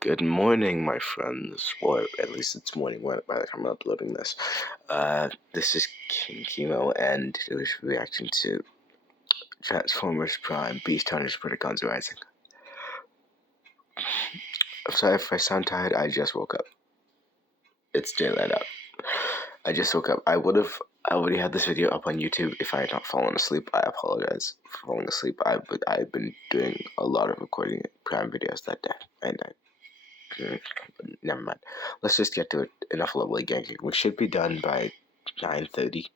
Good morning, my friends, or at least it's morning by the time I'm uploading this. This is King Chemo, and it was reacting to Transformers Prime, Beast Hunters, Predacons Rising. I'm sorry if I sound tired, I just woke up. It's daylight out. I just woke up. I already had this video up on YouTube if I had not fallen asleep. I apologize for falling asleep. I've been doing a lot of recording Prime videos that day, and never mind. Let's just get to it. Enough lovely ganking. We should be done by 9:30.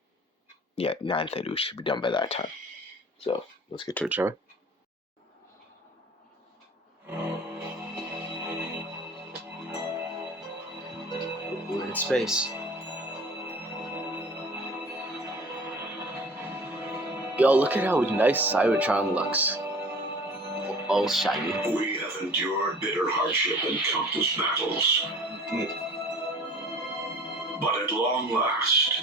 Yeah, 9:30. We should be done by that time. So let's get to it, shall we? We're in space. Yo, look at how nice Cybertron looks. All shiny. We have endured bitter hardship and countless battles. Indeed. But at long last,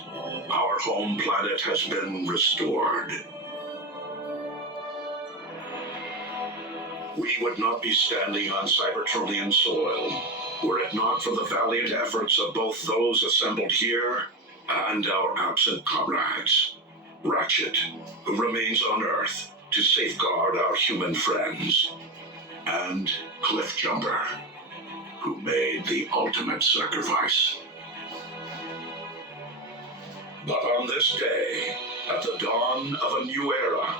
our home planet has been restored. We would not be standing on Cybertronian soil were it not for the valiant efforts of both those assembled here and our absent comrades. Ratchet, who remains on Earth to safeguard our human friends, and Cliffjumper, who made the ultimate sacrifice. But on this day, at the dawn of a new era,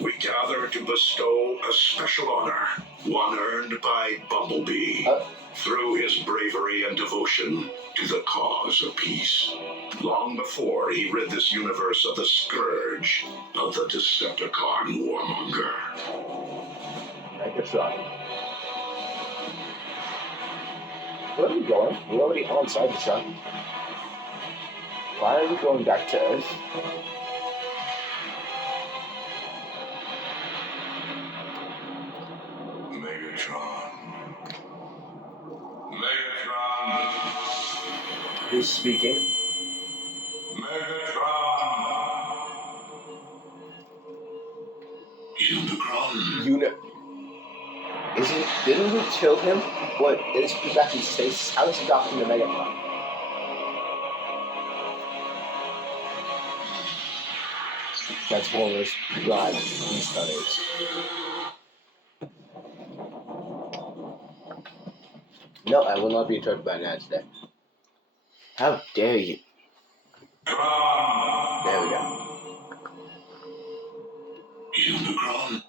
we gather to bestow a special honor, one earned by Bumblebee, through his bravery and devotion to the cause of peace. Long before he rid this universe of the scourge of the Decepticon warmonger. Megatron. Where are we going? We're already on Cybertron. Why are we going back to Earth? Megatron. Megatron. Who's speaking? Megatron. Unicron. Didn't we kill him? What? Is he back in space? How is he talking to Megatron? Transformers Prime, Beast Hunters. No, I will not be interrupted by that today. How dare you? There we go. Unicron.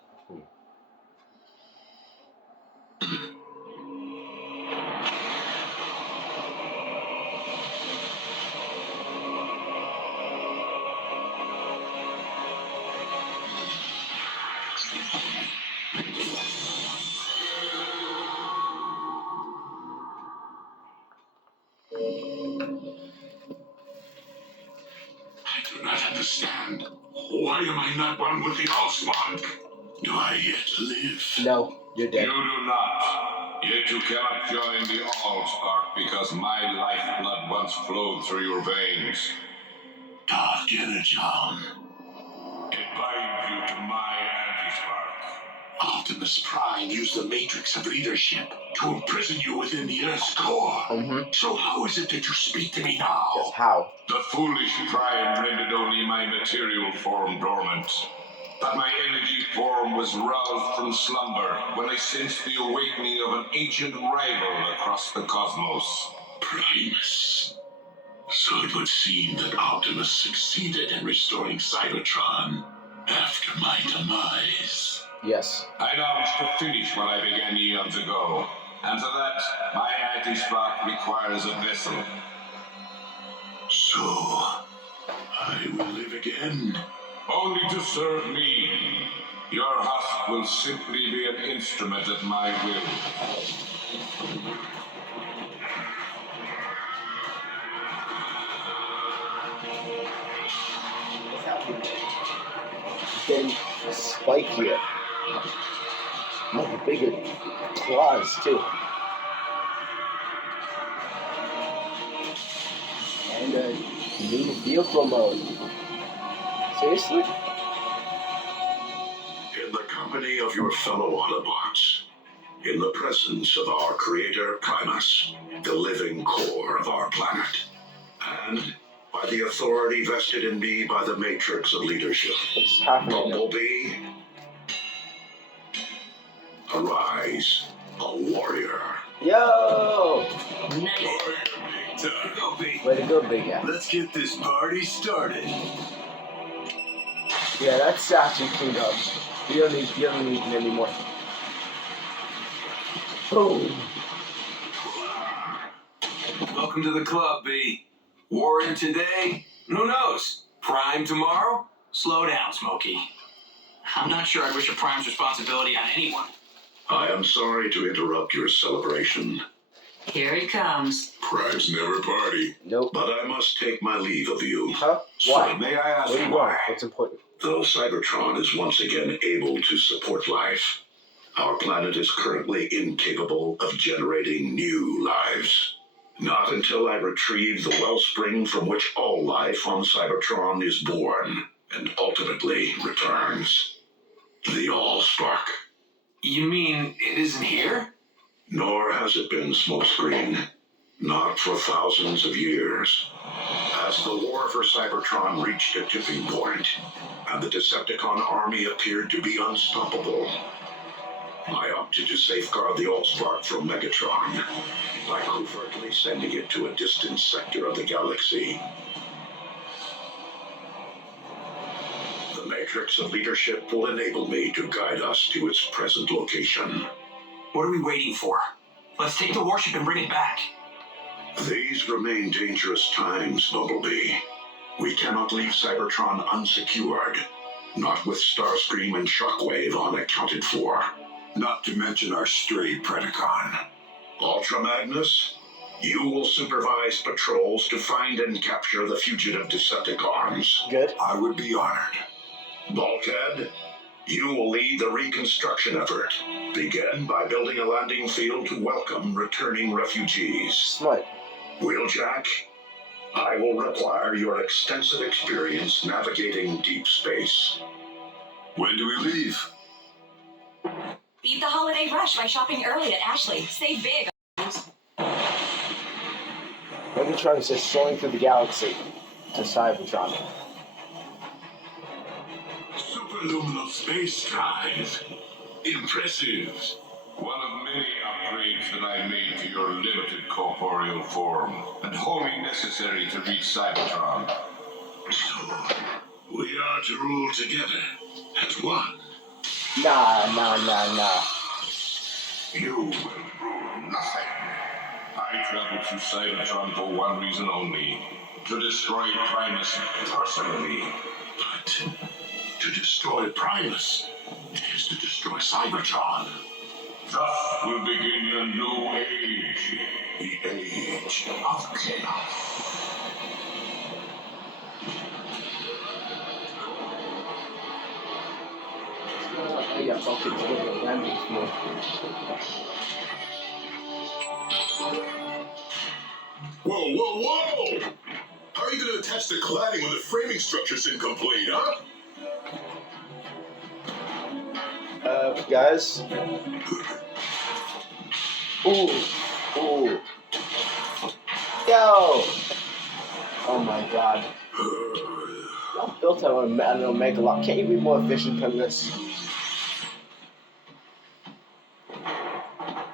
I do not understand. Why am I not one with the Allspark? Do I yet live? No, you're dead. You do not. Yet you cannot join the Allspark because my lifeblood once flowed through your veins. Dark Energon. It binds you to my anti-spark. Optimus Prime used the Matrix of leadership to imprison you within the Earth's core. So how is it that you speak to me now? Yes, how? The foolish Prime rendered only my material form dormant. But my energy form was roused from slumber when I sensed the awakening of an ancient rival across the cosmos. Primus. So it would seem that Optimus succeeded in restoring Cybertron after my demise. Yes. I now wish to finish what I began eons ago, and for that, my anti-spark requires a vessel. So, I will live again. Only to serve me. Your husk will simply be an instrument at my will. What's happening? Getting spikier. Much bigger claws, too. And a new vehicle mode. Seriously? In the company of your fellow Autobots, in the presence of our creator Primus, the living core of our planet, and by the authority vested in me by the matrix of leadership. What's happening? Bumblebee, arise, a warrior. Yo! Nice. Way to go, big guy. Let's get this party started. Yeah, that's actually cleaned up. You don't need it anymore. Boom. Welcome to the club, B. Warrior today? Who knows? Prime tomorrow? Slow down, Smokey. I'm not sure I'd wish a Prime's responsibility on anyone. I am sorry to interrupt your celebration, Here he comes. Primes never party. Nope. but I must take my leave of you. Huh? Why? May I ask Where are you going? What's important? Though Cybertron is once again able to support life, our planet is currently incapable of generating new lives. Not until I retrieve the wellspring from which all life on Cybertron is born and ultimately returns. The Allspark. You mean it isn't here? Nor has it been, Smokescreen. Not for thousands of years. As the war for Cybertron reached a tipping point, and the Decepticon army appeared to be unstoppable, I opted to safeguard the Allspark from Megatron by covertly sending it to a distant sector of the galaxy. The Matrix of Leadership will enable me to guide us to its present location. What are we waiting for? Let's take the warship and bring it back. These remain dangerous times, Bumblebee. We cannot leave Cybertron unsecured, not with Starscream and Shockwave unaccounted for. Not to mention our stray Predacon. Ultra Magnus, you will supervise patrols to find and capture the fugitive Decepticons. Good. I would be honored. Bulkhead, you will lead the reconstruction effort. Begin by building a landing field to welcome returning refugees. Smart. Wheeljack, I will require your extensive experience navigating deep space. When do we leave? Beat the holiday rush by shopping early at Ashley. Save big. Megatron says soaring through the galaxy to Cybertron. Superluminal space drive. Impressive. One of many upgrades that I made to your limited corporeal form, and wholly necessary to reach Cybertron. So, we are to rule together as one. Nah. You will rule nothing. I traveled to Cybertron for one reason only, to destroy Primus personally. But to destroy Primus is to destroy Cybertron. Thus will begin a new age. The age of chaos. I got fucking to get a landing field. Whoa! How are you going to attach the cladding when the framing structure's incomplete, huh? Guys. Ooh. Yo! Oh my god. Y'all built out an Omega Lock. Can't you be more efficient than this?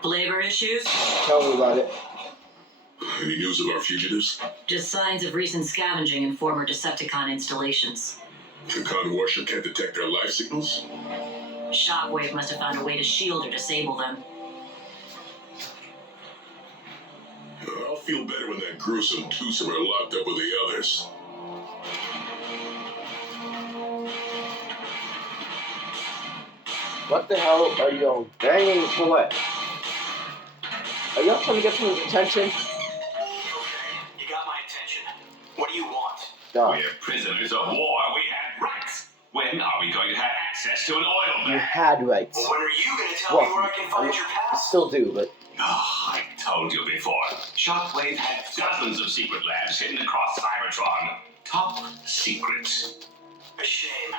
Labor issues? Tell me about it. Any news of our fugitives? Just signs of recent scavenging in former Decepticon installations. The Khan warship can't detect their life signals? Shockwave must have found a way to shield or disable them. I'll feel better when that gruesome twosome are locked up with the others. What the hell are y'all banging for what? Are y'all trying to get someone's attention? Okay, you got my attention. What do you want? God. We're prisoners of war. We had rights. When are we going to have access to an oil You bath? had rights. Well, when are you going to tell me where I can find your I path? still do, but Oh, I told you before. Shockwave had dozens of secret labs hidden across Cybertron. Top secret. A shame.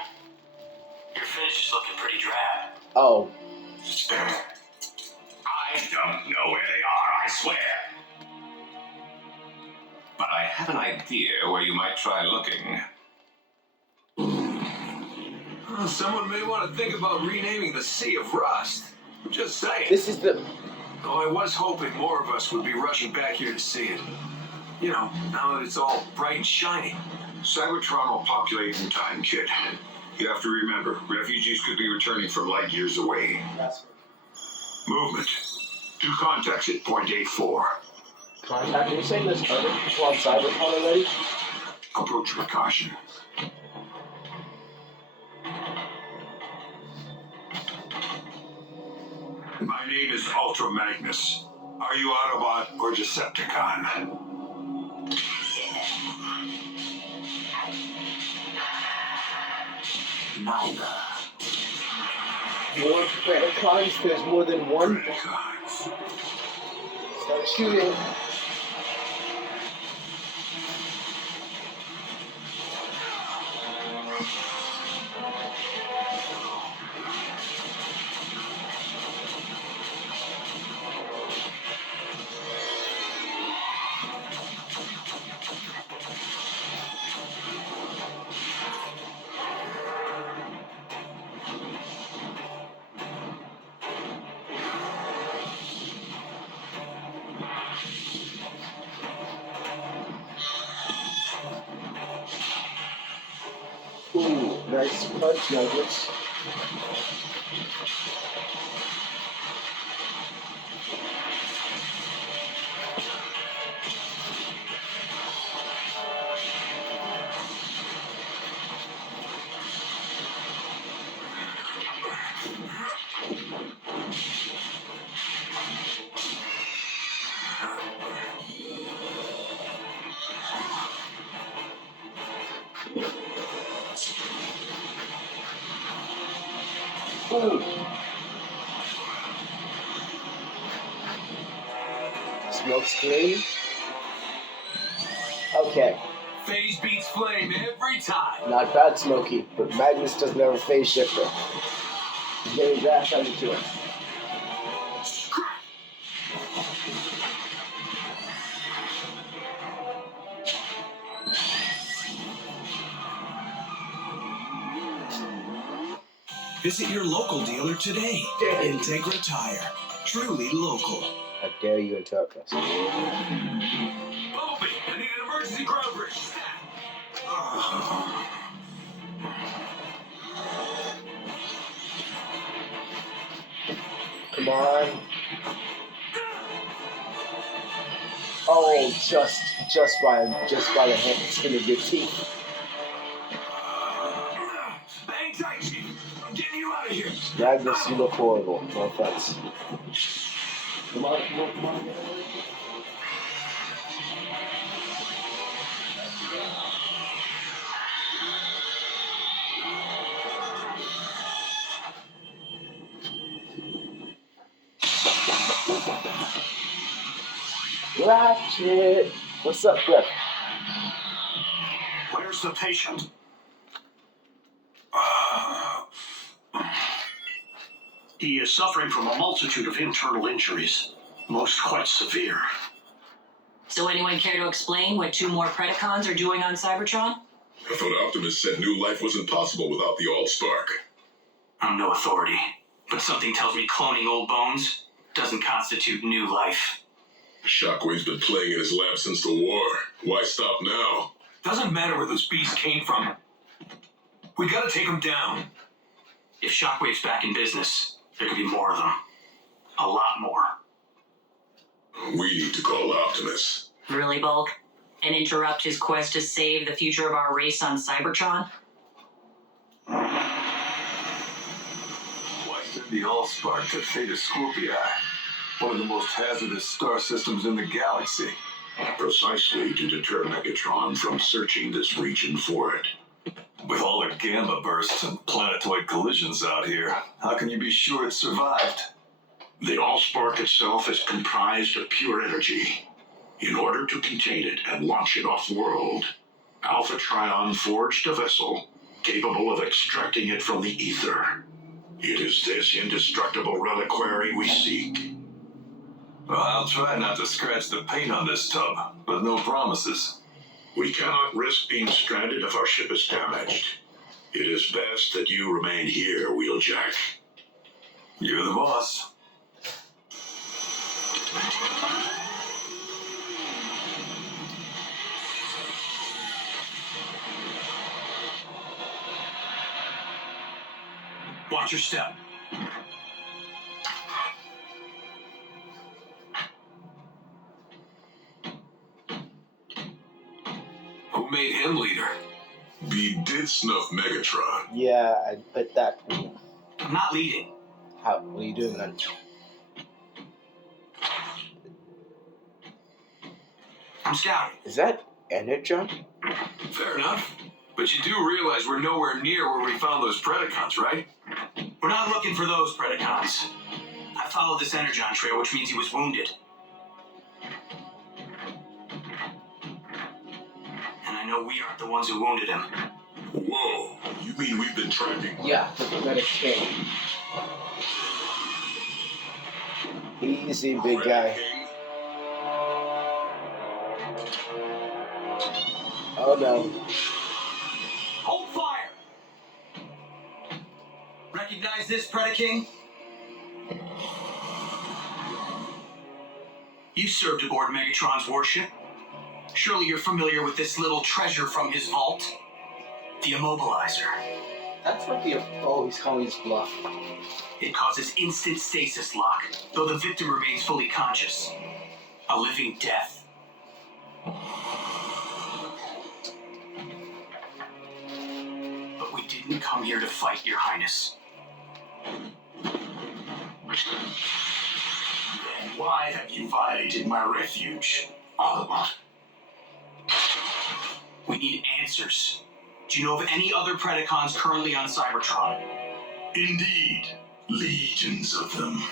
Your finish is looking pretty drab. oh, I don't know where they are, I swear. But I have an idea where you might try looking. Someone may want to think about renaming the Sea of Rust. Just saying. This is the... Though I was hoping more of us would be rushing back here to see it. You know, now that it's all bright and shiny. Cybertron will populate in time, kid. You have to remember, refugees could be returning from light years away. Movement. Two contacts at point 84. Contact, are you saying there's other people on Cybertron already? Approach with caution. My name is Ultra Magnus. Are you Autobot or Decepticon? Neither. More predacons? There's more than one? Predacons. Start shooting. Ooh, nice punch nuggets. Ooh. Smoke screen. Okay, Phase beats flame every time. not bad, Smokey, but Magnus doesn't have a phase shifter. He's getting his ass handed to him. Visit your local dealer today. Integra Tire. Truly local. How dare you interrupt us? Bumblebee, I need an emergency ground bridge. Come on. Oh, just by the skin of your teeth. Hang tight, Chief. I'm getting you out of here. Magnus, you look horrible. No offense. Come on, come on. Ratchet! What's up, Griff? Where's the patient? He is suffering from a multitude of internal injuries, most quite severe. So anyone care to explain what two more predacons are doing on Cybertron? I thought Optimus said new life wasn't possible without the All-Spark. I'm no authority, but something tells me cloning old bones doesn't constitute new life. Shockwave's been playing in his lab since the war. Why stop now? Doesn't matter where those beasts came from. We gotta take them down. If Shockwave's back in business, there could be more of them. A lot more. We need to call Optimus. Really, Bulk? And interrupt his quest to save the future of our race on Cybertron? Why send the Allspark to Theta Scorpii? One of the most hazardous star systems in the galaxy. Precisely to deter Megatron from searching this region for it. With all the gamma bursts and planetoid collisions out here, how can you be sure it survived? The Allspark itself is comprised of pure energy. In order to contain it and launch it off-world, Alpha Trion forged a vessel capable of extracting it from the ether. It is this indestructible reliquary we seek. Well, I'll try not to scratch the paint on this tub, but no promises. We cannot risk being stranded if our ship is damaged. It is best that you remain here, Wheeljack. You're the boss. Watch your step. Who made him leader? We did snuff Megatron. Yeah, I put that. I'm not leading. How? What are you doing then? I'm scouting. Is that Energon? Fair enough. But you do realize we're nowhere near where we found those predacons, right? We're not looking for those predacons. I followed this Energon trail, which means he was wounded. And I know we aren't the ones who wounded him. Whoa, you mean we've been tracking? Yeah, the Pathetic King. Easy, big guy. Oh no. Hold fire! Recognize this, Predaking? You served aboard Megatron's warship. Surely you're familiar with this little treasure from his vault? The Immobilizer. That's what the. Oh, he's calling his bluff. It causes instant stasis lock, though the victim remains fully conscious. A living death. But we didn't come here to fight, Your Highness. Then why have you violated my refuge, Autobot? We need answers. Do you know of any other Predacons currently on Cybertron? Indeed, legions of them.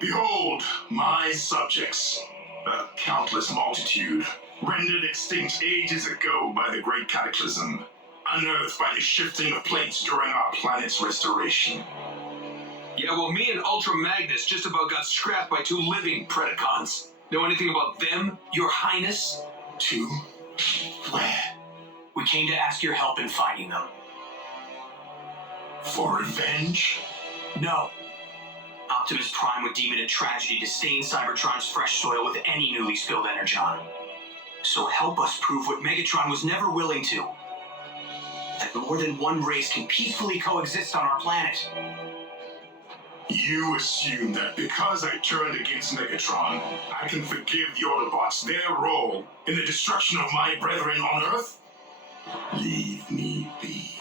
Behold, my subjects, a countless multitude, rendered extinct ages ago by the Great Cataclysm, unearthed by the shifting of plates during our planet's restoration. Yeah, well, me and Ultra Magnus just about got scrapped by two living predacons. Know anything about them, Your Highness? To where? We came to ask your help in finding them. For revenge? No. Optimus Prime would deem it a tragedy to stain Cybertron's fresh soil with any newly spilled Energon. So help us prove what Megatron was never willing to. That more than one race can peacefully coexist on our planet. You assume that because I turned against Megatron, I can forgive the Autobots their role in the destruction of my brethren on Earth? Leave me be,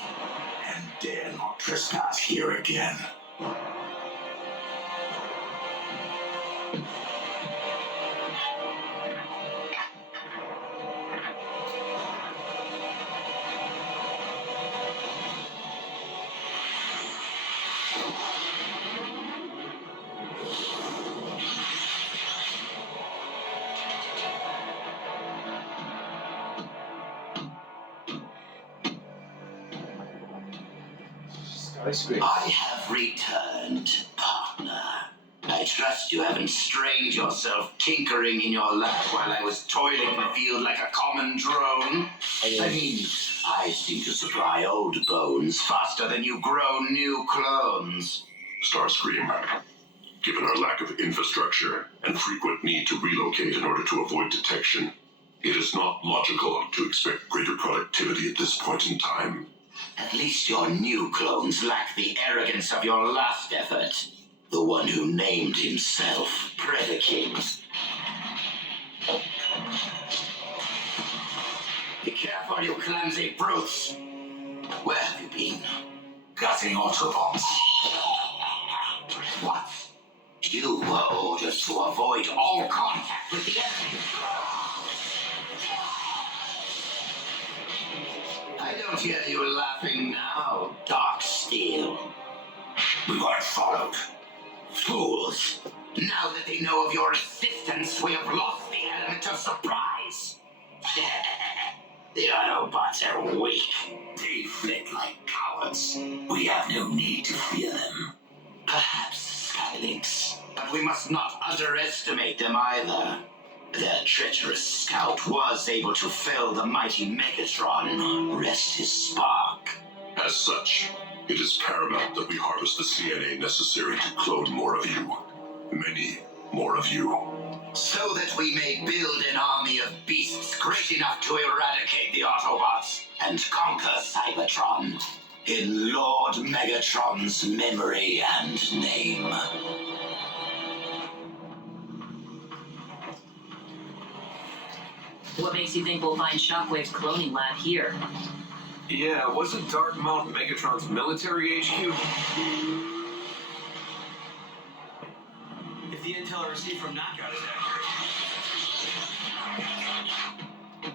and dare not trespass here again. I have returned, partner. I trust you haven't strained yourself tinkering in your lab while I was toiling in the field like a common drone. I mean, I seem to supply old bones faster than you grow new clones. Starscream, given our lack of infrastructure and frequent need to relocate in order to avoid detection, it is not logical to expect greater productivity at this point in time. At least your new clones lack the arrogance of your last effort. The one who named himself Predacons. Be careful, you clumsy brutes. Where have you been? Gutting Autobots. What? You were ordered to avoid all contact with the enemy. I don't hear you laughing now, Dark Steel. We weren't followed. Fools! Now that they know of your existence, we have lost the element of surprise. The Autobots are weak. They fled like cowards. We have no need to fear them. Perhaps Skylinks, but But we must not underestimate them either. Their treacherous scout was able to fell the mighty Megatron. Rest his spark. As such, it is paramount that we harvest the CNA necessary to clone more of you. Many more of you. So that we may build an army of beasts great enough to eradicate the Autobots and conquer Cybertron. In Lord Megatron's memory and name. What makes you think we'll find Shockwave's cloning lab here? Yeah, wasn't Dark Mountain Megatron's military HQ? If the intel I received from Knockout is accurate,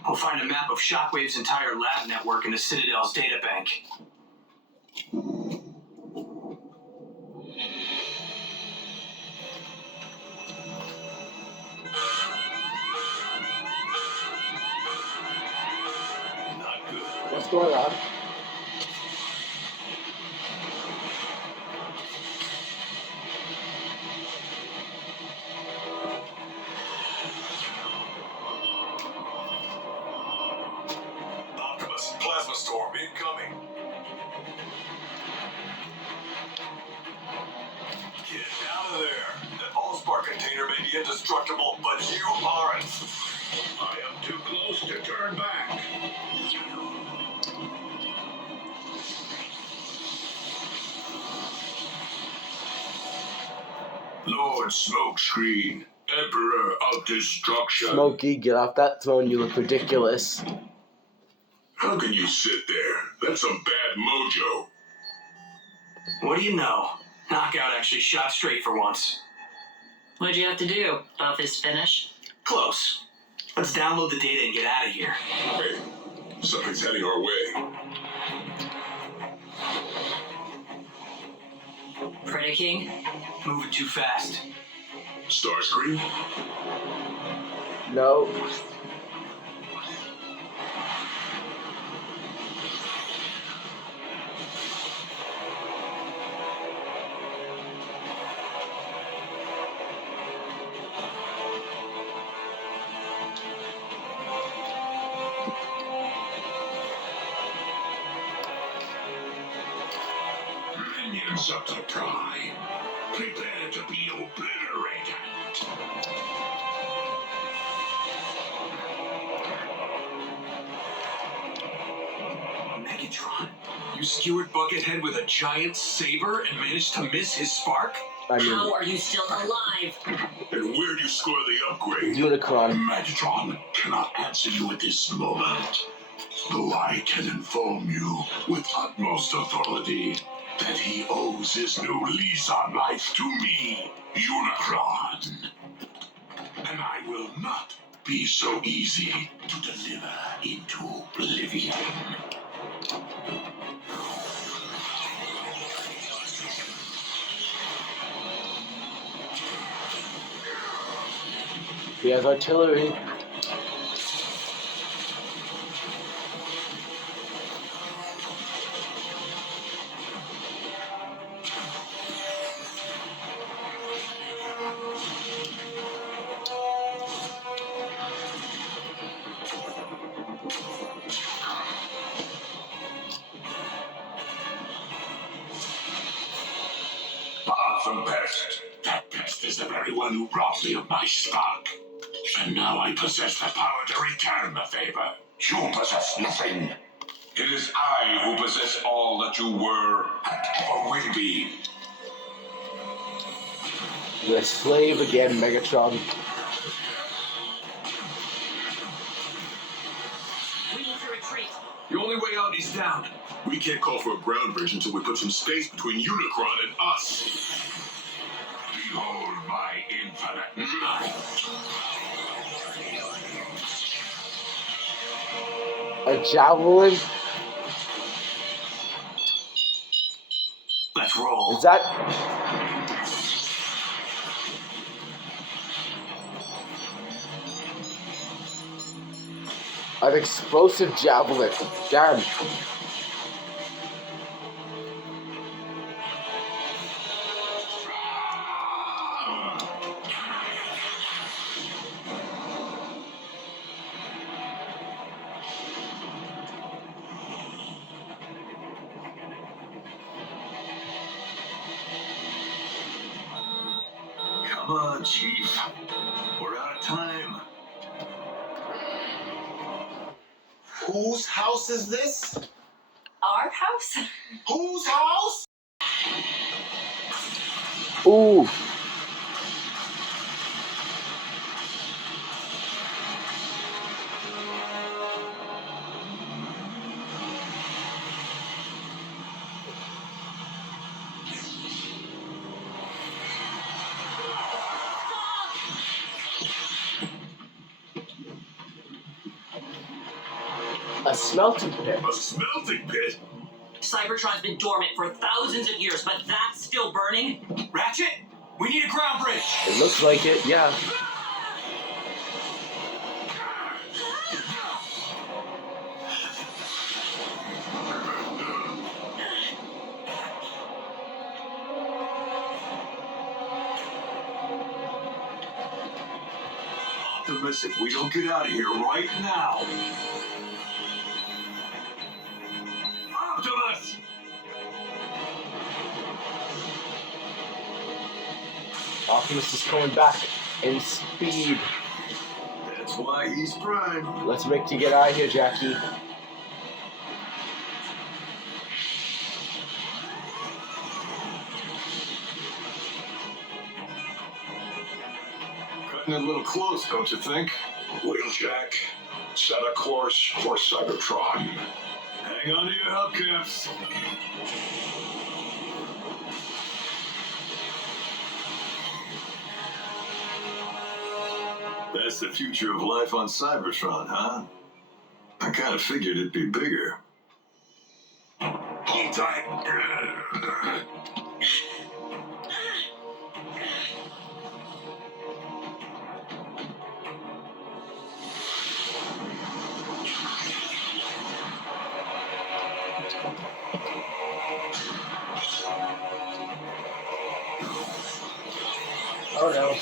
We'll find a map of Shockwave's entire lab network in the Citadel's databank. What's going on? Optimus, plasma storm incoming. Get out of there. That Allspark container may be indestructible, but you aren't. I am too close to turn back. Lord Smokescreen, Emperor of Destruction. Smokey, get off that throne, you look ridiculous. How can you sit there? That's some bad mojo. what do you know? Knockout actually shot straight for once. What'd you have to do? Buff his finish? Close. Let's download the data and get out of here. Hey, something's heading our way. Predaking? Moving too fast. Starscream? No. Minions of the Prime, prepare to be obliterated. Megatron? You skewered Buckethead with a giant saber and managed to miss his spark? I mean, How are you still alive? And where do you score the upgrade? Unicron. Megatron cannot answer you at this moment, though I can inform you with utmost authority that he owes his new lease on life to me, Unicron. And I will not be so easy to deliver into oblivion. He has artillery. Far from pest. That pest is the very one who robbed me of my spark. And now I possess the power to return the favor. You possess nothing. It is I who possess all that you were and ever will be. You're a slave again, Megatron. We need to retreat. The only way out is down. We can't call for a ground bridge until we put some space between Unicron and us. Behold my infinite might. A javelin? Let's roll. Is that... an explosive javelin? Damn. Come on, Chief. We're out of time. Whose house is this? Our house? Whose house? Ooh. A smelting pit. A smelting pit? Cybertron's been dormant for thousands of years, but that's still burning? Ratchet, we need a ground bridge. It looks like it, yeah. Optimus, if we don't get out of here right now. Optimus! Optimus is coming back in speed. That's why he's Prime. Let's make you get out of here, Jackie. Cutting it a little close, don't you think? Wheeljack, set a course for Cybertron. Hang on to your hubcaps. That's the future of life on Cybertron, huh? I kind of figured it'd be bigger. Hold tight. Oh no.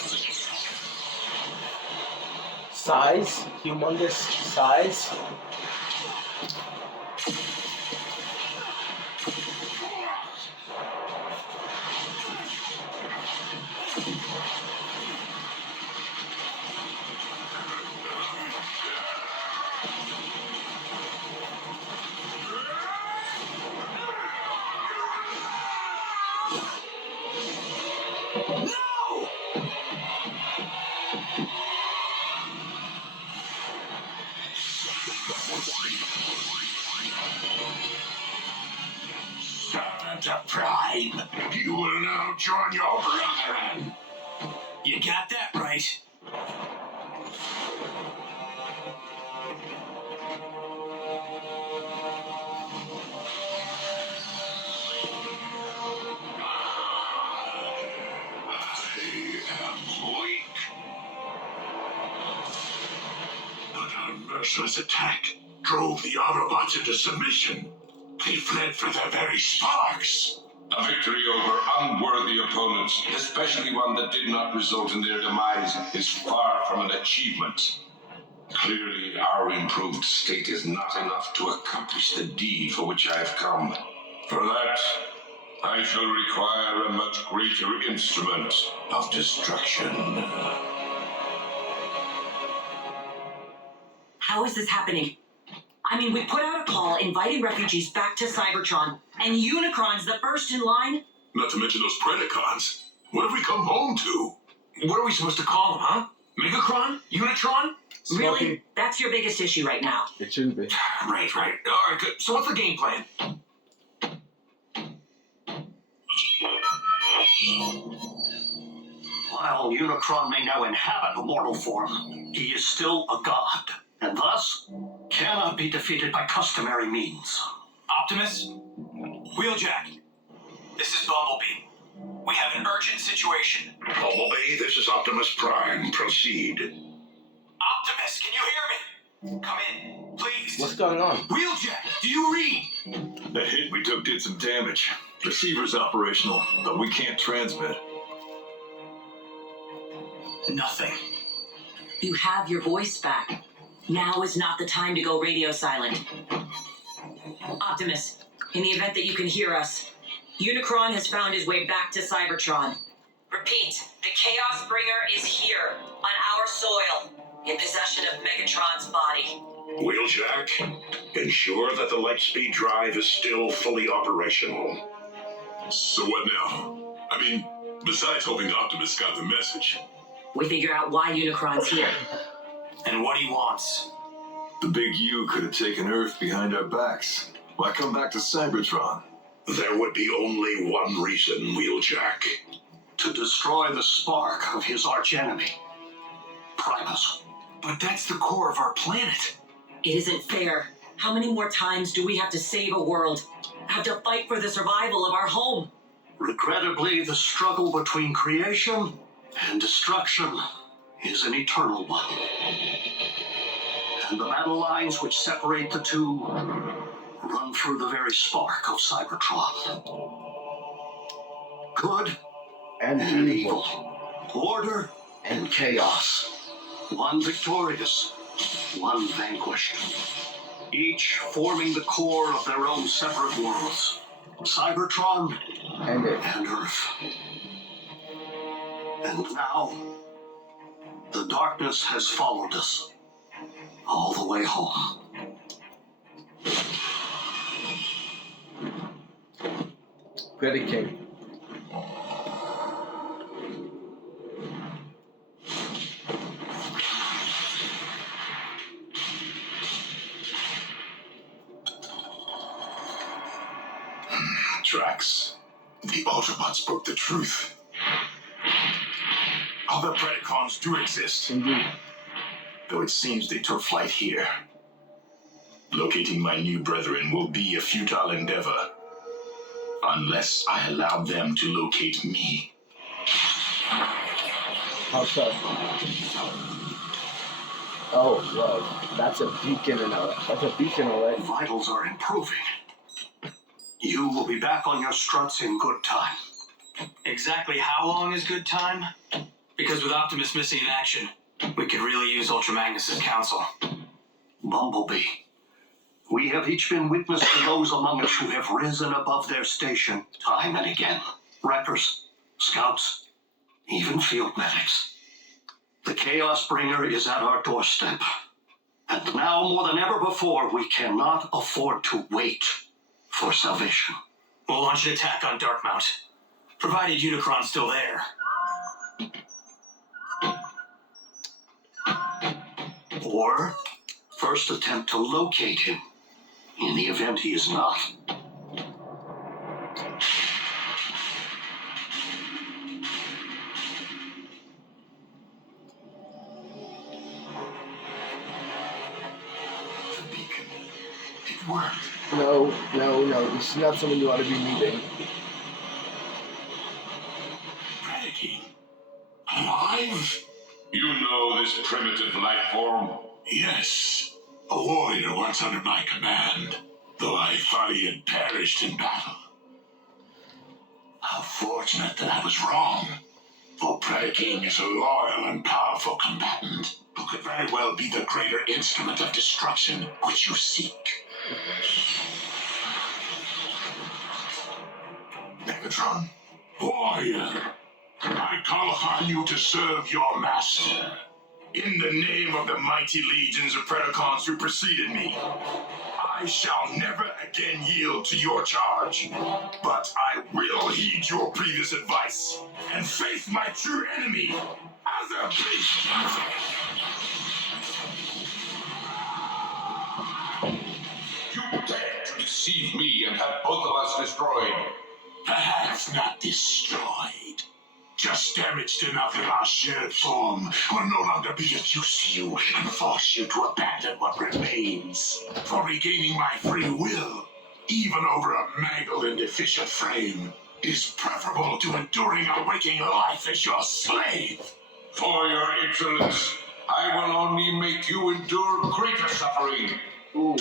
Size? Humongous size? Santa Prime, you will now join your brethren. You got that right. But our merciless attack drove the Autobots into submission. They fled for their very sparks. A victory over unworthy opponents, especially one that did not result in their demise, is far from an achievement. Clearly, our improved state is not enough to accomplish the deed for which I have come. For that, I shall require a much greater instrument of destruction. How is this happening? I mean, we put out a call inviting refugees back to Cybertron, and Unicron's the first in line? Not to mention those predacons. What have we come home to? What are we supposed to call him, huh? Megacron? Unitron? Really? That's your biggest issue right now. It shouldn't be. Right. All right, good. So what's the game plan? While Unicron may now inhabit a mortal form, he is still a god, and thus cannot be defeated by customary means. Optimus? Wheeljack. This is Bumblebee. We have an urgent situation. Bumblebee, this is Optimus Prime. Proceed. Optimus, can you hear me? Come in, please. What's going on? Wheeljack, do you read? The hit we took did some damage. Receiver's operational, but we can't transmit. Nothing. You have your voice back. Now is not the time to go radio silent. Optimus, in the event that you can hear us, Unicron has found his way back to Cybertron. Repeat, the Chaos Bringer is here, on our soil, in possession of Megatron's body. Wheeljack, ensure that the Lightspeed drive is still fully operational. So what now? I mean, besides hoping Optimus got the message. We figure out why Unicron's here. And what he wants. The big U could have taken Earth behind our backs. Why come back to Cybertron? There would be only one reason, Wheeljack. To destroy the spark of his archenemy, Primus. But that's the core of our planet. It isn't fair. How many more times do we have to save a world? Have to fight for the survival of our home? Regrettably, the struggle between creation and destruction is an eternal one. And the battle lines which separate the two run through the very spark of Cybertron. Good And evil. Order and chaos. one victorious, one vanquished. Each forming the core of their own separate worlds. Cybertron And it. and Earth. And now, the darkness has followed us all the way home. Predacon. Drax, the Autobots spoke the truth. Other predacons do exist, Indeed. though it seems they took flight here. Locating my new brethren will be a futile endeavor, unless I allow them to locate me. How so? Oh, whoa. That's a beacon alert. Vitals are improving. You will be back on your struts in good time. Exactly how long is good time? Because with Optimus missing in action, we could really use Ultra Magnus' counsel. Bumblebee, we have each been witness to those among us who have risen above their station time and again. Wreckers, scouts, even field medics. The Chaos Bringer is at our doorstep. And now more than ever before, we cannot afford to wait for salvation. We'll launch an attack on Darkmount, provided Unicron's still there. Or first attempt to locate him, in the event he is not. The beacon. It worked. No. This is not someone you ought to be meeting. Predacon. Alive? You know this primitive life form? Yes. A warrior once under my command, though I thought he had perished in battle. How fortunate that I was wrong. For Predacon is a loyal and powerful combatant who could very well be the greater instrument of destruction which you seek. Megatron, warrior, I call upon you to serve your master. In the name of the mighty legions of Predacons who preceded me, I shall never again yield to your charge. But I will heed your previous advice and face my true enemy as a beast. You dare to deceive me and have both of us destroyed. Perhaps not destroyed. Just damaged enough that our shared form will no longer be of use to you and force you to abandon what remains. For regaining my free will, even over a mangled and deficient frame, is preferable to enduring a waking life as your slave. For your insolence, I will only make you endure greater suffering. Ooh.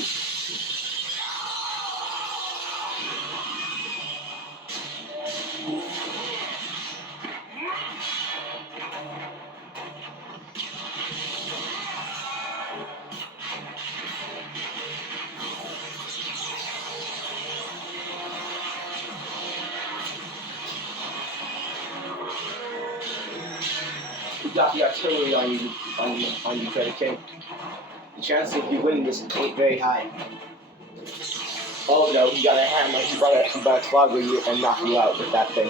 got the artillery on you, Predaking. The chance of you winning this ain't very high. Oh no, he got a hammer. He about to slugger you and knock you out with that thing.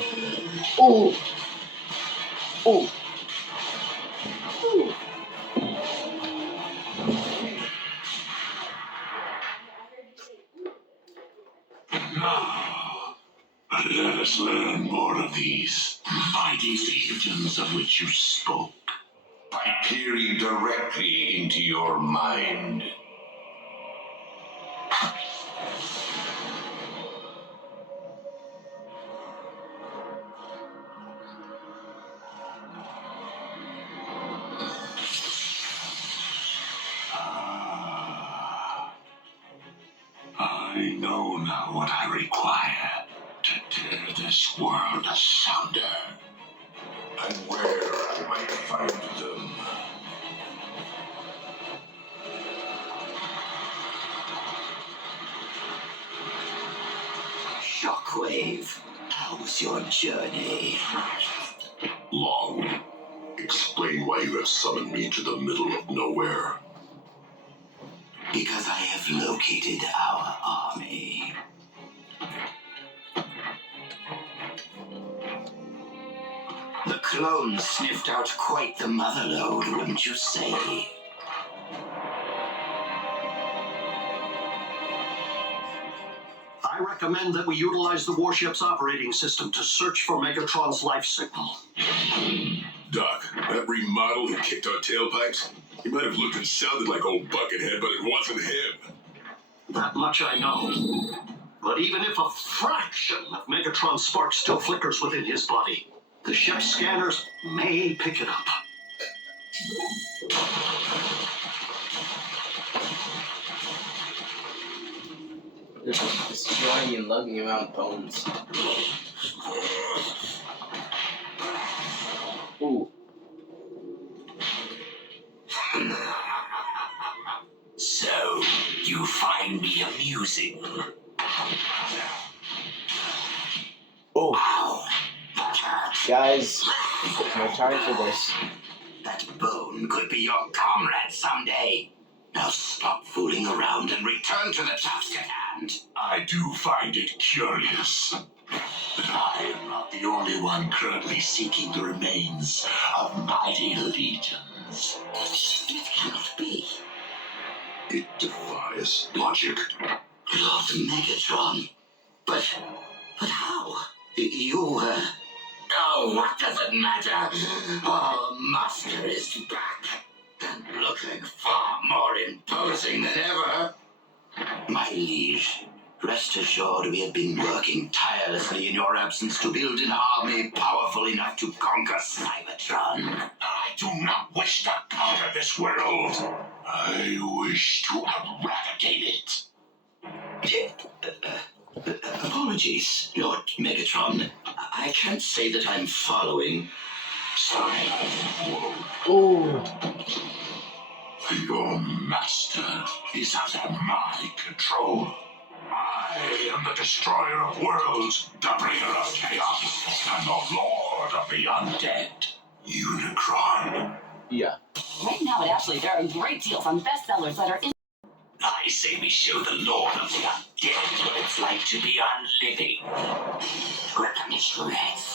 Ooh! Ooh! Ooh! Now, let us learn more of these mighty legions of which you spoke. By peering directly into your mind. I know now what I require to tear this world asunder. And where I might find them. Shockwave, how was your journey? Long. Explain why you have summoned me to the middle of nowhere. Because I have located our army. The clones sniffed out quite the motherlode, wouldn't you say? I recommend that we utilize the warship's operating system to search for Megatron's life signal. Doc, that remodel who kicked our tailpipes, he might have looked and sounded like old Buckethead, but it wasn't him. That much I know. But even if a fraction of Megatron's spark still flickers within his body, the ship's scanners may pick it up. Destroying and lugging around bones. Ooh. So, you find me amusing? Oh. Ow. Guys, there's no time for this. That bone could be your comrade someday. Now stop fooling around and return to the task at hand. I do find it curious that I am not the only one currently seeking the remains of mighty legions. It cannot be. It defies logic. Lord Megatron. But how? You, Oh, what does it matter? Our master is back. And looking far more imposing than ever. My liege, rest assured we have been working tirelessly in your absence to build an army powerful enough to conquer Cybertron. I do not wish to conquer this world. I wish to eradicate it. Apologies, Lord Megatron. I can't say that I'm following. Ooh. Your master is under my control. I am the destroyer of worlds, the bringer of chaos, and the lord of the undead. Unicron. Yeah. Right now at Ashley, there are great deals on bestsellers that are in. I say we show the lord of the undead what it's like to be unliving.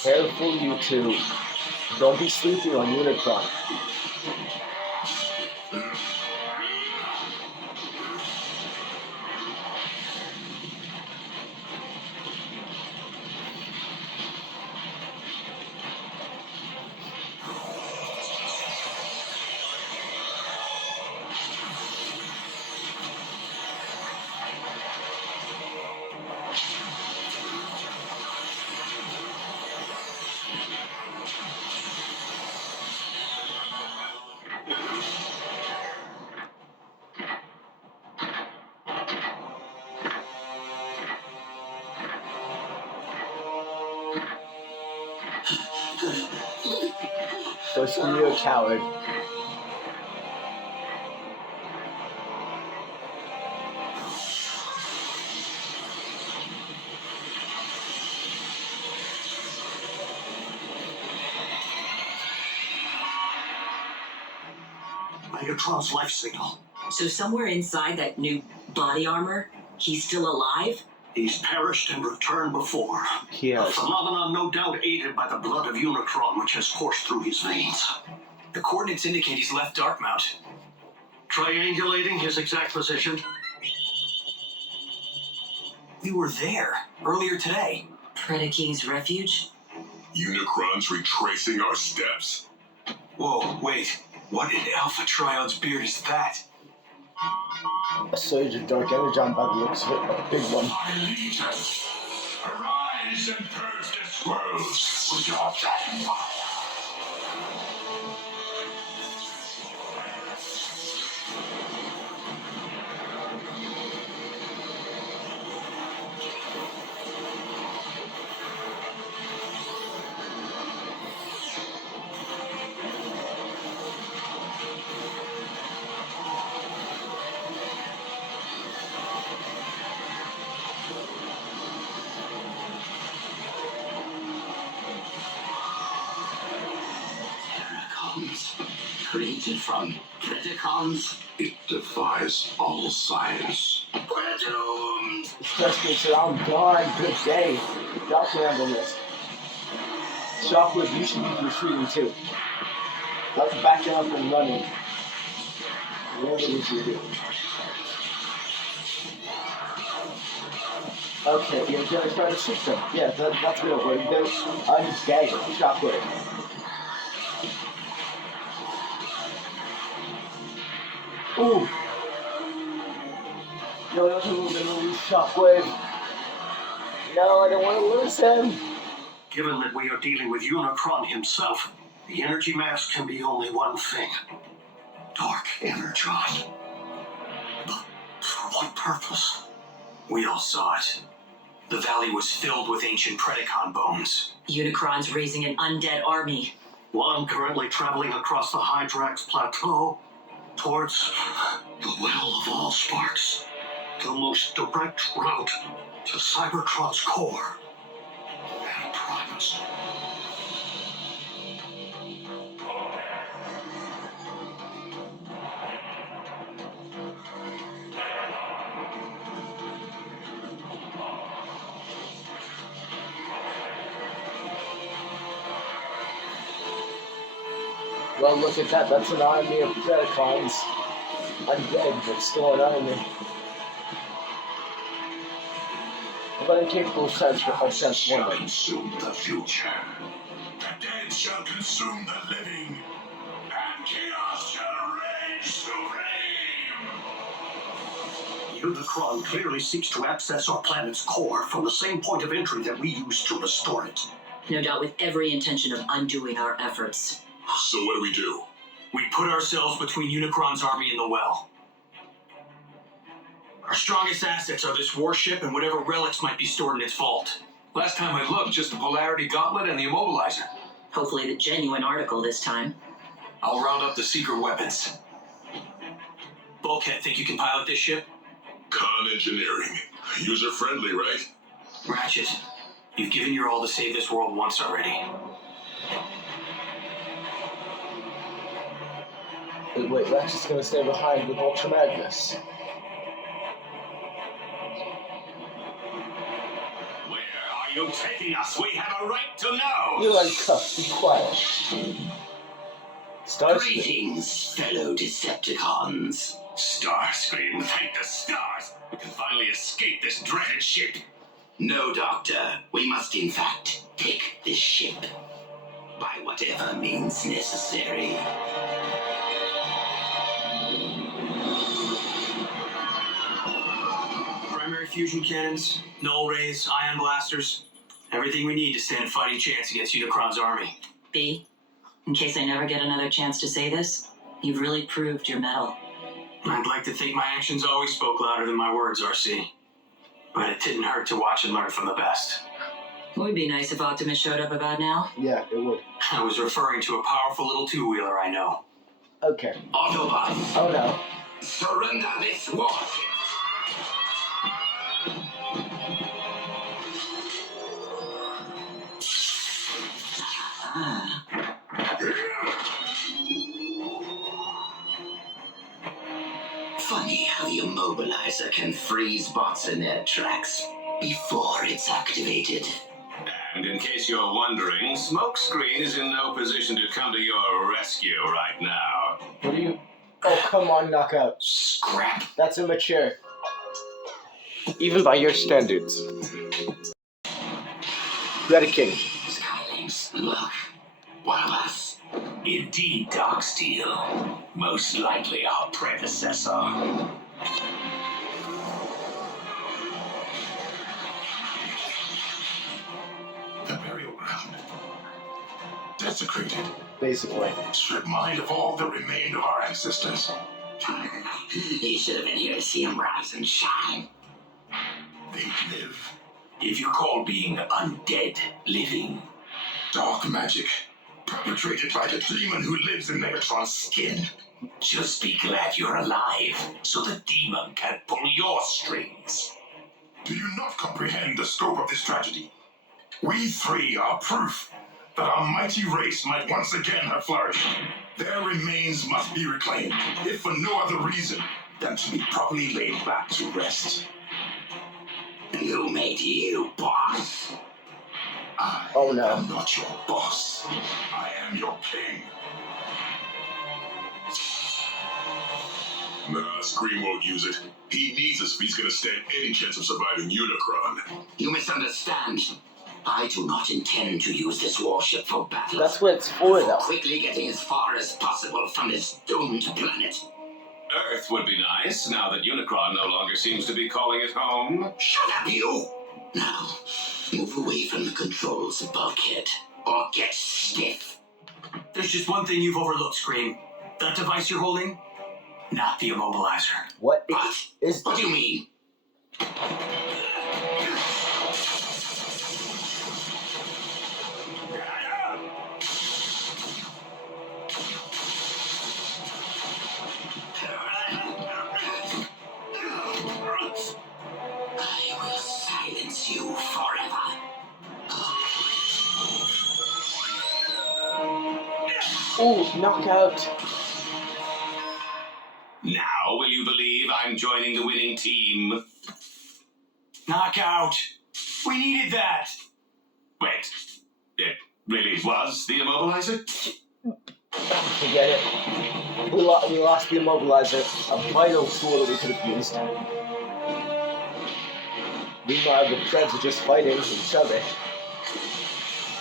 Careful, you two. Don't be sleeping on Unicron. First, you're a coward. Megatron's life signal. So somewhere inside that new body armor, he's still alive? He's perished and returned before. He A has. phenomenon no doubt aided by the blood of Unicron which has coursed through his veins. The coordinates indicate he's left Darkmount. Triangulating his exact position. We were there earlier today. Predacons Refuge? Unicron's retracing our steps. Whoa, wait. What in Alpha Trion's beard is that? A surge of dark energon by the looks of it. A big one. Legions, arise and purge this world with your giant fire. Created from predacons. It defies all science. We're doomed! Justice, I'm gone. Good day. Y'all can handle this. Shockwave, you should be retreating too. Let's back it up and running. Whatever it is you do. Okay, you're gonna try to shoot them. Yeah, that's gonna work. I'm just gagging. Shockwave. Ooh. No, we're gonna lose Shockwave. No, I don't want to lose him. Given that we are dealing with Unicron himself, the energy mass can be only one thing. Dark energon. But for what purpose? We all saw it. The valley was filled with ancient Predacon bones. Unicron's raising an undead army. One currently traveling across the Hydrax Plateau towards the Well of All Sparks, the most direct route to Cybertron's core and Primus. Well, look at that. That's an army of Predacons. Undead, but still an army. But incapable of transforming. Consume the future. The dead shall consume the living. And chaos shall reign supreme! Unicron clearly seeks to access our planet's core from the same point of entry that we used to restore it. No doubt with every intention of undoing our efforts. So what do? We put ourselves between Unicron's army and the well. Our strongest assets are this warship and whatever relics might be stored in its vault. Last time I looked, just the Polarity Gauntlet and the Immobilizer. Hopefully the genuine article this time. I'll round up the secret weapons. Bulkhead, think you can pilot this ship? Con engineering. User-friendly, right? Ratchet, you've given your all to save this world once already. Wait, Ratchet's gonna stay behind with Ultra Magnus. Where are you taking us? We have a right to know! You're uncuffed. Be quiet. Starscream. Greetings, fellow Decepticons. Starscream, thank the stars! We can finally escape this dreaded ship. No, Doctor. We must, in fact, take this ship. By whatever means necessary. Primary fusion cannons, null rays, ion blasters. Everything we need to stand a fighting chance against Unicron's army. B, in case I never get another chance to say this, you've really proved your mettle. I'd like to think my actions always spoke louder than my words, RC. But it didn't hurt to watch and learn from the best. It would be nice if Optimus showed up about now. Yeah, it would. I was referring to a powerful little two-wheeler I know. Okay. Autobots, Oh no. surrender this warship. Funny how the immobilizer can freeze bots in their tracks before it's activated. And in case you're wondering, Smokescreen is in no position to come to your rescue right now. What do you... Oh, come on, Knockout. Scrap. That's immature. Even by your standards. Predaking. Skylings, look. One of us. Indeed, Doc Steele. Most likely our predecessor. The burial ground. Desecrated. Basically. Strip mined of all that remained of our ancestors. You should have been here to see him rise and shine. They live. If you call being undead living. Dark magic. Perpetrated by the demon who lives in Megatron's skin. Just be glad you're alive, so the demon can't pull your strings. Do you not comprehend the scope of this tragedy? We three are proof that our mighty race might once again have flourished. Their remains must be reclaimed, if for no other reason than to be properly laid back to rest. Who made you boss? I Oh, no. am not your boss. I am your king. Nah, Scream won't use it. He needs us if he's gonna stand any chance of surviving Unicron. You misunderstand. I do not intend to use this warship for battle. That's what it's for, though. Quickly getting as far as possible from this doomed planet. Earth would be nice, now that Unicron no longer seems to be calling it home. Shut up, you! Now, move away from the controls, bulkhead, or get stiff. There's just one thing you've overlooked, Scream. That device you're holding? Not the immobilizer. What is... What do you mean? I will silence you forever. Ooh, Knockout. Now, will you believe I'm joining the winning team? Knockout! We needed that! Wait, it really was the immobilizer? Forget it. We lost the immobilizer, a vital tool that we could have used. Meanwhile, the Preds are just fighting each other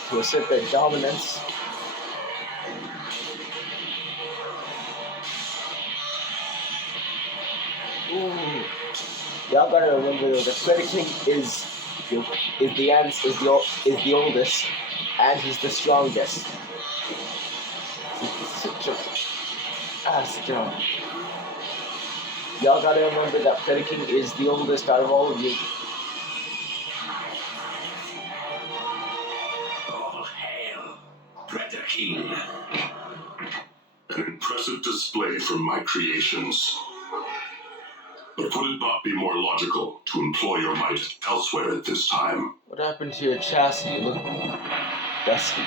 to assert their dominance. Ooh. Y'all gotta remember though, the Predaking is the oldest, and he's the strongest. He's such a strong. Y'all gotta remember that Predaking is the oldest out of all of you. All hail, Predaking. An impressive display from my creations. But would it not be more logical to employ your might elsewhere at this time? What happened to your chassis? You look dusty.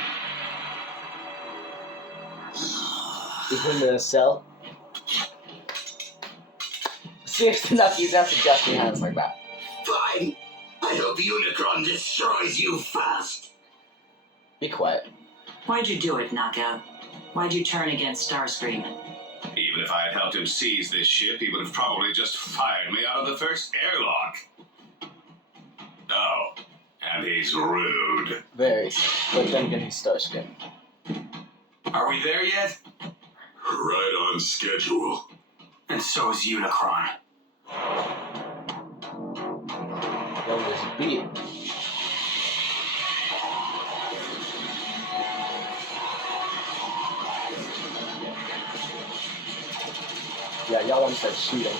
Is him in a cell? Seriously, not you have to adjust your hands like that. Fine. I hope Unicron destroys you first. Be quiet. Why'd you do it, Knockout? Why'd you turn against Starscream? Even if I had helped him seize this ship, he would have probably just fired me out of the first airlock. Oh, and he's rude. Very. But then again, he's Starscream. Are we there yet? Right on schedule. And so is Unicron. Well, there's a beat. Yeah, y'all want to start shooting.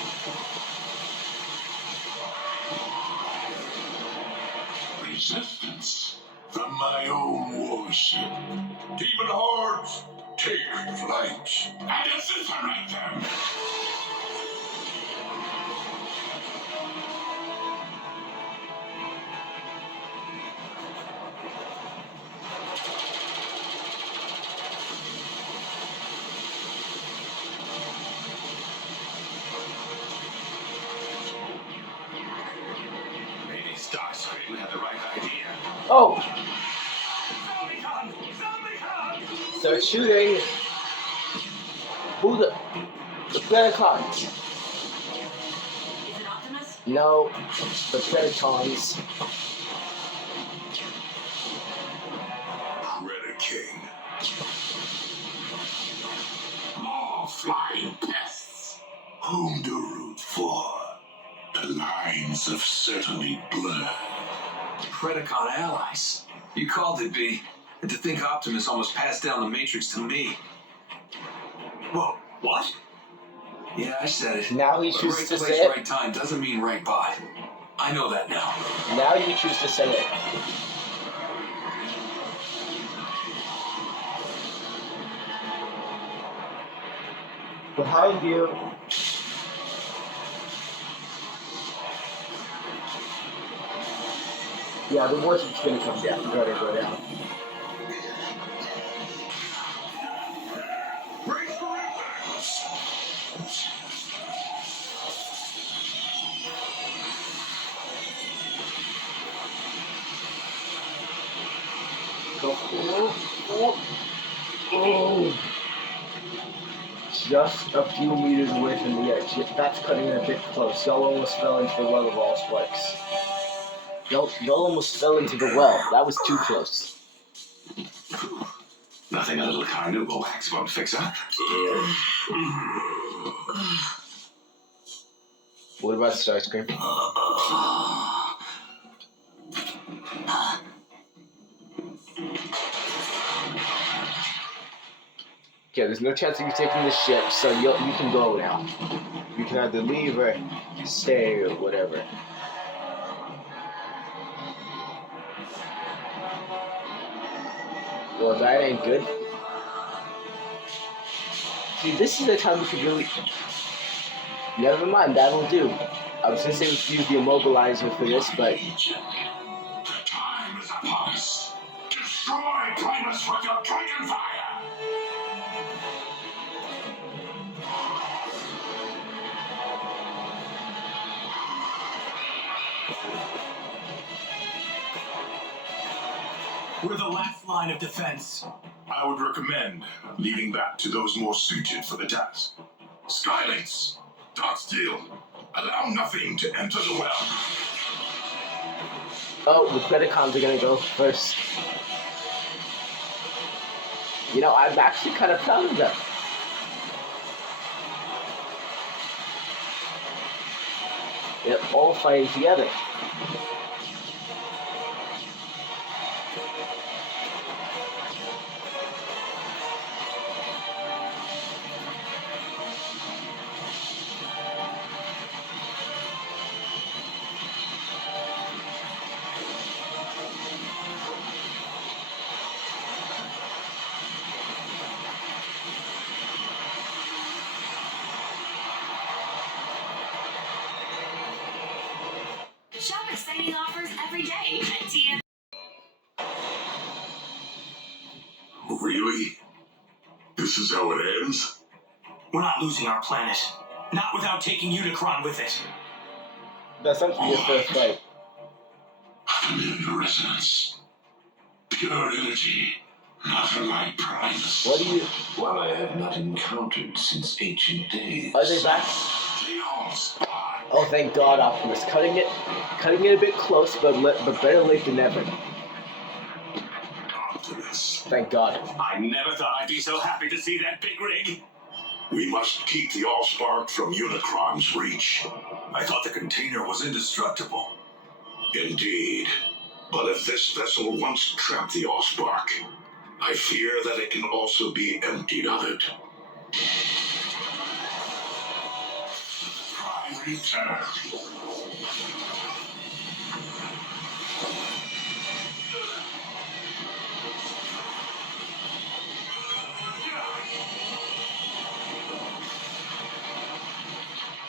Resistance from my own warship. Demon hordes, take flight and eviscerate them. Oh! Start shooting! Who the predacons? Is it Optimus? No, the predacons. Predaking. More flying pests. Whom to root for? The lines have certainly blurred. Predacon allies. You called it, B. And to think Optimus almost passed down the Matrix to me. Whoa, what? Yeah, I said it. Now he But chooses right to place, say it. right time doesn't mean right bot. I know that now. Now you choose to say it. Behind you. Yeah, the warship's gonna come down. Gotta go down. Go. Oh. Just a few meters away from the edge. That's cutting it a bit close. Y'all almost fell into the well of all sparks. Y'all almost fell into the well. That was too close. Nothing a little carnival wax won't fix up. What about Starscream? Okay, there's no chance of you taking the ship, so you can go now. You can either leave or stay or whatever. Well, that ain't good. See, this is the time we could really... Never mind, that'll do. I was gonna say we could use the immobilizer for this, but... The time is upon us. Destroy Primus with your dragon fire! We're the last line of defense. I would recommend leaving that to those more suited for the task. Skylinks, Darksteel, allow nothing to enter the well. Oh, the predacons are gonna go first. You know, I'm actually kind of proud of them. They're all fighting together. Shop exciting offers every day at TM. Really? This is how it ends? We're not losing our planet. Not without taking Unicron with it. That's not to be a first fight. Familiar resonance. Pure energy. Not unlike Primus. What do you... One I have not encountered since ancient days. Are they back? Oh, thank God, Optimus. Cutting it a bit close, but better late than never. Optimus. Thank God. I never thought I'd be so happy to see that big rig. We must keep the Allspark from Unicron's reach. I thought the container was indestructible. Indeed. But if this vessel once trapped the Allspark, I fear that it can also be emptied of it. Prime return.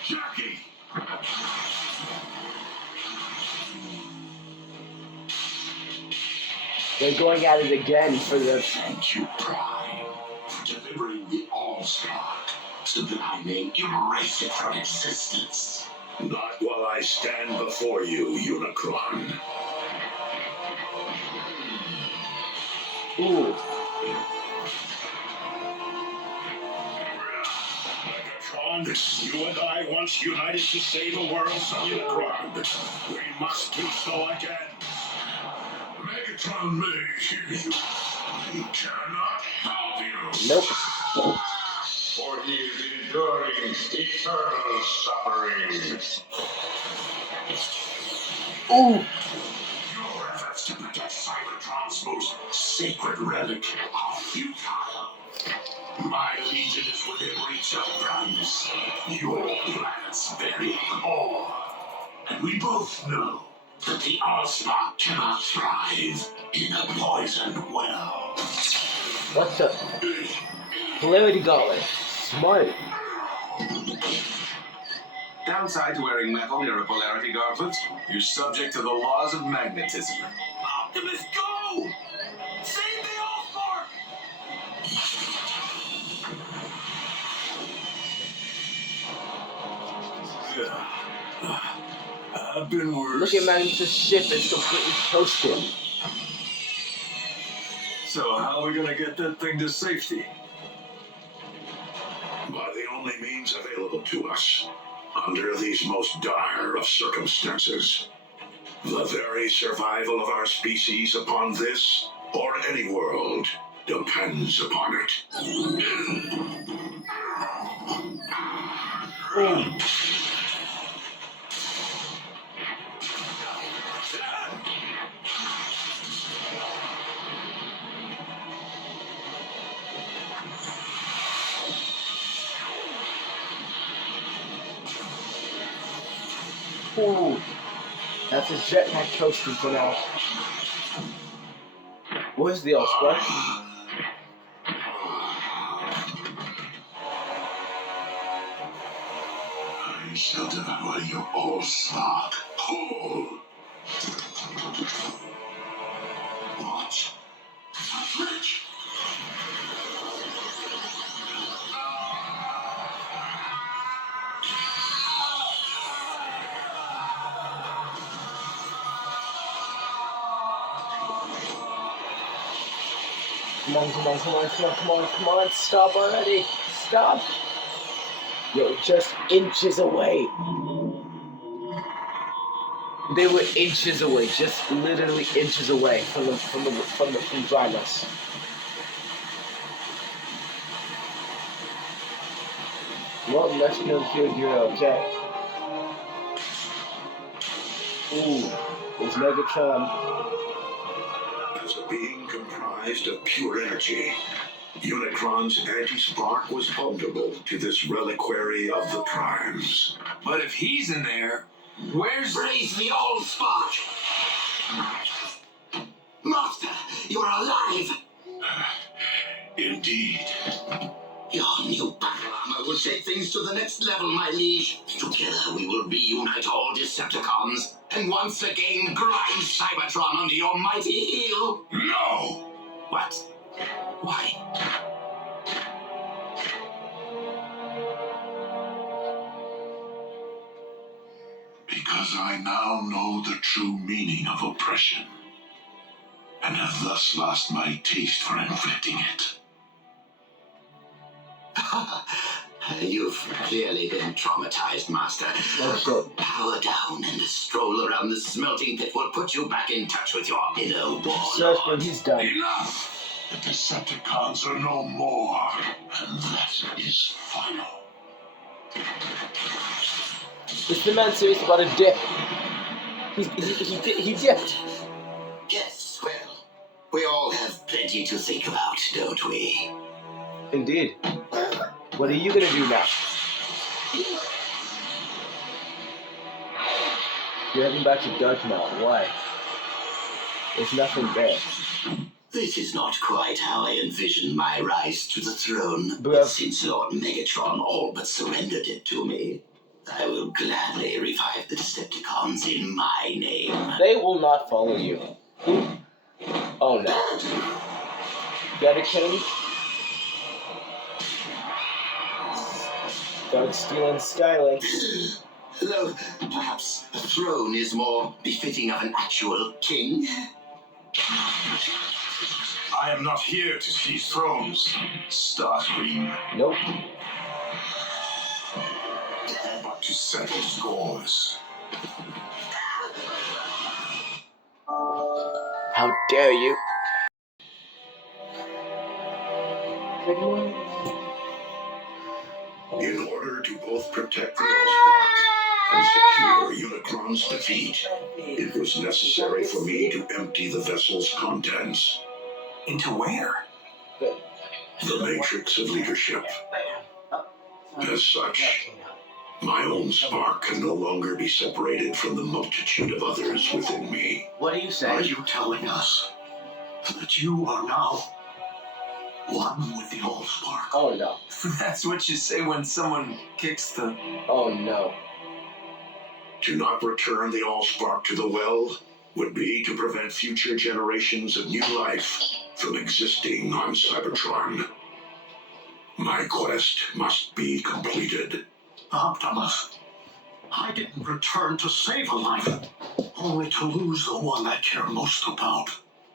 Jackie! They're going at it again for the... Thank you, Prime, for delivering the Allspark so that I may erase it from existence. Not while I stand before you, Unicron. Ooh. Megatron, you and I once united to save a world from Unicron. We must do so again. Megatron may hear you. He cannot help you. Nope. For he is enduring eternal suffering. Ooh. Your efforts to protect Cybertron's most sacred relic are futile. My legion is within reach of Primus, your planet's very core. And we both know that the Allspark cannot thrive in a poisoned well. What's up? Polarity Gauntlet. Smart. Downside to wearing metal near a polarity gauntlet, you're subject to the laws of magnetism. Optimus, go! Save the Allspark! I've been worse. Look at Magnus' ship. It's completely toasted. So how are we gonna get that thing to safety? By the only means available to us, under these most dire of circumstances. The very survival of our species upon this or any world depends upon it. Ooh. That's his jetpack toasted for now. Where's the Allspark? I shall devour your Allspark whole. What? Rich? Come on, come on, come on, come on, come on, come on. Stop already. Stop. You're just inches away. They were inches away, just literally inches away from dryness. Well, let's know if you're okay. Ooh, it's Megatron. As a being comprised of pure energy, Unicron's anti-spark was vulnerable to this reliquary of the primes. But if he's in there, where's... Raise the Allspark! Master, you're alive! Indeed. Your new battle armor will take things to the next level, my liege. Together we will reunite all Decepticons, and once again grind Cybertron under your mighty heel. No! What? Why? Because I now know the true meaning of oppression, and have thus lost my taste for inflicting it. You've clearly been traumatized, Master. Power down and a stroll around the smelting pit will put you back in touch with your inner warlord. He's done. Enough! The Decepticons are no more, and that is final. Is the man serious about a dip? He dipped. Yes, well, we all have plenty to think about, don't we? Indeed. What are you gonna do now? You're heading back to Darkmount. Why? There's nothing there. This is not quite how I envisioned my rise to the throne. Bruh. But since Lord Megatron all but surrendered it to me, I will gladly revive the Decepticons in my name. They will not follow you. Oh no. Got a Kennedy? Dark Steel and Skylink. Though perhaps a throne is more befitting of an actual king. I am not here to seize thrones, Starscream. Nope. But to settle scores. How dare you? Good morning. In order to both protect the Allspark and secure Unicron's defeat, it was necessary for me to empty the vessel's contents. Into where? The matrix of leadership. As such, my own spark can no longer be separated from the multitude of others within me. What are you Are saying? you telling us that you are now one with the Allspark? Oh no. That's what you say when someone kicks the... Oh no. To not return the Allspark to the well would be to prevent future generations of new life from existing on Cybertron. My quest must be completed. Optimus, I didn't return to save a life, only to lose the one I care most about.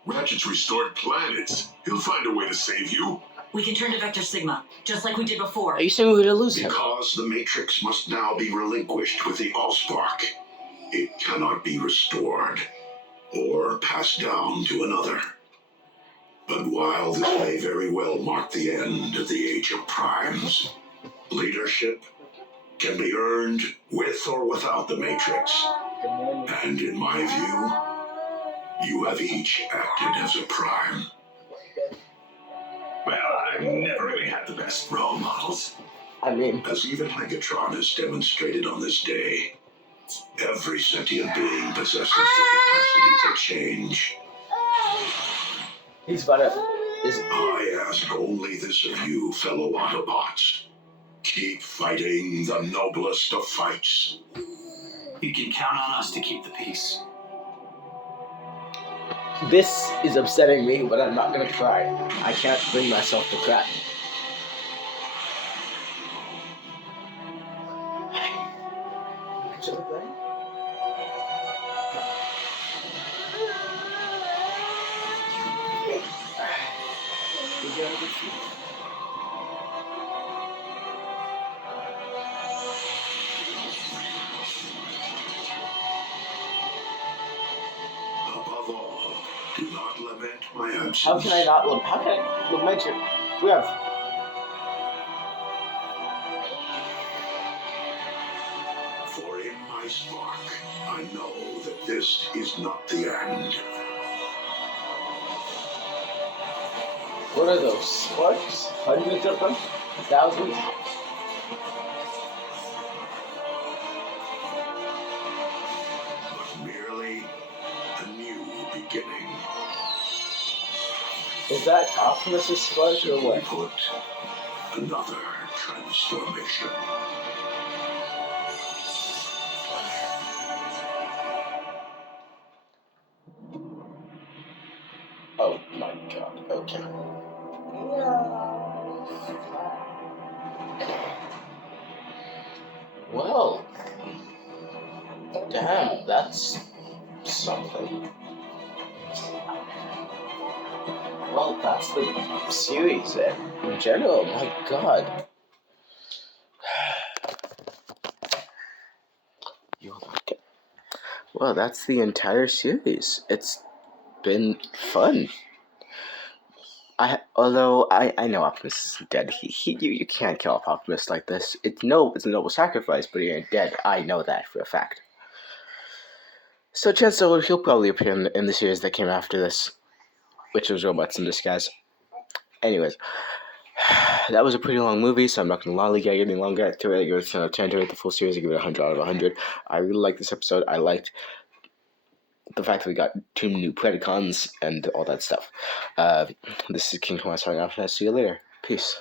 Ratchet's restored planets. He'll find a way to save you. We can turn to Vector Sigma, just like we did before. Are you saying we're gonna lose him? Because the Matrix must now be relinquished with the Allspark. It cannot be restored or passed down to another. But while this may very well mark the end of the Age of Primes, leadership can be earned with or without the Matrix. And in my view, you have each acted as a Prime. Well, I've never really had the best role models. I mean, As even Megatron has demonstrated on this day, every sentient being possesses the capacity to change. he's about to. I ask only this of you, fellow Autobots. Keep fighting the noblest of fights. You can count on us to keep the peace. This is upsetting me, but I'm not gonna cry. I can't bring myself to cry. Above all, do not lament my absence. How can I not look? How can I lament your? We have. For in my spark, I know that this is not the end. What are those sparks? Hundreds of them? Thousands? But merely a new beginning. Is that Optimus' spark or what? Put another transformation. Oh my god, okay. Well, damn, that's something. Well, that's the series in general, my god. Well, that's the entire series. It's been fun. Although I know Optimus is dead. You can't kill off Optimus like this. It's a noble sacrifice, but he ain't dead. I know that for a fact. So Chancellor, he'll probably appear in the series that came after this, which was Robots in Disguise. Anyways, that was a pretty long movie, so I'm not going to lollygag any longer to it. I give it 10 out of 10 to rate the full series. I give it 100 out of 100. I really liked this episode. I liked the fact that we got 2 new predacons and all that stuff. This is King Thomas signing off, and I'll see you later. Peace.